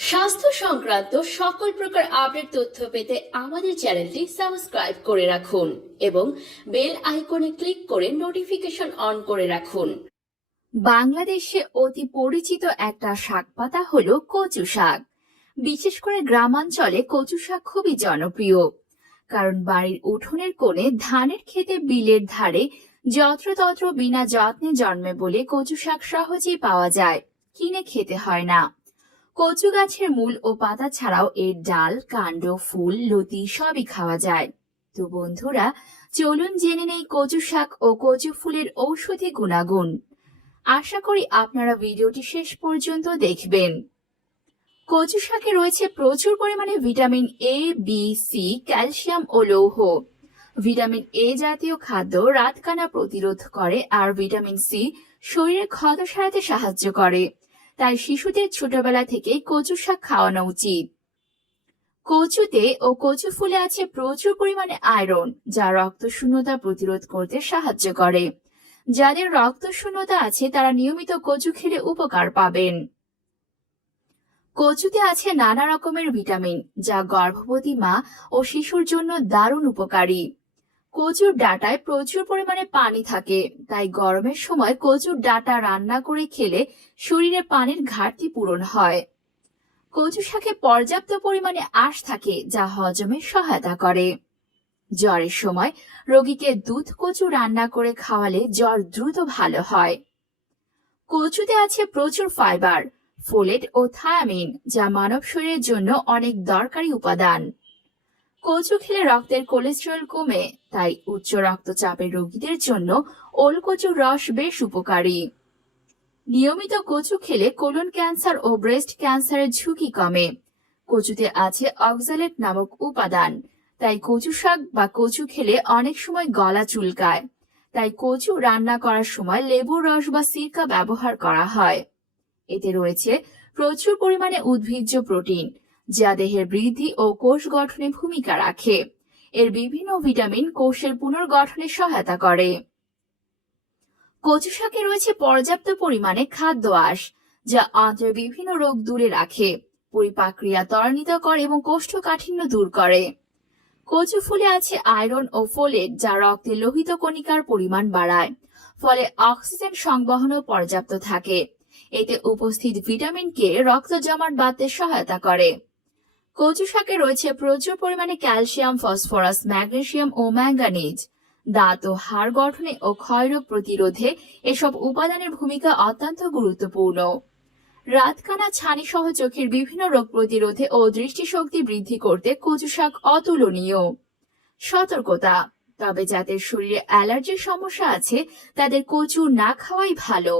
স্বাস্থ্য সংক্রান্ত সকল প্রকার আপডেট তথ্য পেতে আমাদের চ্যানেলটি সাবস্ক্রাইব করে রাখুন এবং বেল আইকনে ক্লিক করে নোটিফিকেশন অন করে রাখুন। বাংলাদেশে অতি পরিচিত একটা শাক পাতা হলো কচু শাক। বিশেষ করে গ্রামাঞ্চলে কচু শাক খুবই জনপ্রিয়, কারণ বাড়ির উঠোনের কোণে, ধানের ক্ষেতে, বিলের ধারে যত্রতত্র বিনা যত্নে জন্মে বলে কচু শাক সহজেই পাওয়া যায়, কিনে খেতে হয় না। কচু গাছের মূল ও পাতা ছাড়াও এর ডাল, কাণ্ড, ফুল, লতি সবই খাওয়া যায়। তো বন্ধুরা, চলুন জেনে নেই কচু শাক ও কচু ফুলের ঔষধি গুণাগুণ। আশা করি আপনারা ভিডিওটি শেষ পর্যন্ত দেখবেন। কচু শাকে রয়েছে প্রচুর পরিমাণে vitamin A, B, C, calcium ও লৌহ। ভিটামিন এ জাতীয় খাদ্য রাতকানা প্রতিরোধ করে, আর ভিটামিন সি শরীরের ক্ষত সারাতে সাহায্য করে। তাই শিশুদের ছোটবেলা থেকে কচু শাক খাওয়ানো উচিত। কচুতে ও কচু ফুলে আছে প্রচুর পরিমাণে আয়রন, যা রক্তশূন্যতা প্রতিরোধ করতে সাহায্য করে। যাদের রক্তশূন্যতা আছে তারা নিয়মিত কচু খেলে উপকার পাবেন। কচুতে আছে নানা রকমের ভিটামিন, যা গর্ভবতী মা ও শিশুর জন্য দারুণ উপকারী। কচুর ডাঁটায় প্রচুর পরিমাণে পানি থাকে, তাই গরমের সময় কচুর ডাঁটা রান্না করে খেলে শরীরে পানির ঘাটতি পূরণ হয়। কচু শাকে পর্যাপ্ত পরিমাণে আঁশ থাকে, যা হজমে সহায়তা করে। জ্বরের সময় রোগীকে দুধ কচু রান্না করে খাওয়ালে জ্বর দ্রুত ভালো হয়। কচুতে আছে প্রচুর ফাইবার, ফোলেট ও থায়ামিন, যা মানব শরীরের জন্য অনেক দরকারি উপাদান। কচু খেলে রক্তের কোলেস্টেরল কমে, তাই উচ্চ রক্তচাপের রোগীদের জন্য ওল কচুর রস বেশ উপকারী। নিয়মিত কচু খেলে কোলন ক্যান্সার ও ব্রেস্ট ক্যান্সারের ঝুঁকি কমে। কচুতে আছে অক্সালেট নামক উপাদান, তাই কচু শাক বা কচু খেলে অনেক সময় গলা চুলকায়। তাই কচু রান্না করার সময় লেবুর রস বা সিরকা ব্যবহার করা হয়। এতে রয়েছে প্রচুর পরিমাণে উদ্ভিজ্জ প্রোটিন, যা দেহের বৃদ্ধি ও কোষ গঠনে ভূমিকা রাখে। এর বিভিন্ন ভিটামিন কোষের পুনর্গঠনে সহায়তা করে। কচু শাকে রয়েছে পর্যাপ্ত পরিমাণে খাদ্য আঁশ, যা অন্ত্রের বিভিন্ন রোগ দূরে রাখে, পরিপাক্রিয়া ত্বরান্বিত করে এবং কোষ্ঠকাঠিন্য দূর করে। কচু ফুলে আছে আয়রন ও ফোলেট, যা রক্তে লোহিত কণিকার পরিমাণ বাড়ায়, ফলে অক্সিজেন সংবহনও পর্যাপ্ত থাকে। এতে উপস্থিত ভিটামিন কে রক্ত জমাট বাঁধতে সহায়তা করে। কচু শাকে রয়েছে প্রচুর পরিমাণে ক্যালসিয়াম, ফসফরাস, ম্যাগনেসিয়াম ও ম্যাঙ্গানিজ। দাঁত ও হাড় গঠনে ও ক্ষয়রোগ প্রতিরোধে এসব উপাদানের ভূমিকা অত্যন্ত গুরুত্বপূর্ণ। রাতকানা, ছানি সহ চোখের বিভিন্ন রোগ প্রতিরোধে ও দৃষ্টিশক্তি বৃদ্ধি করতে কচু শাক অতুলনীয়। সতর্কতা: তবে যাদের শরীরে অ্যালার্জির সমস্যা আছে তাদের কচু না খাওয়াই ভালো।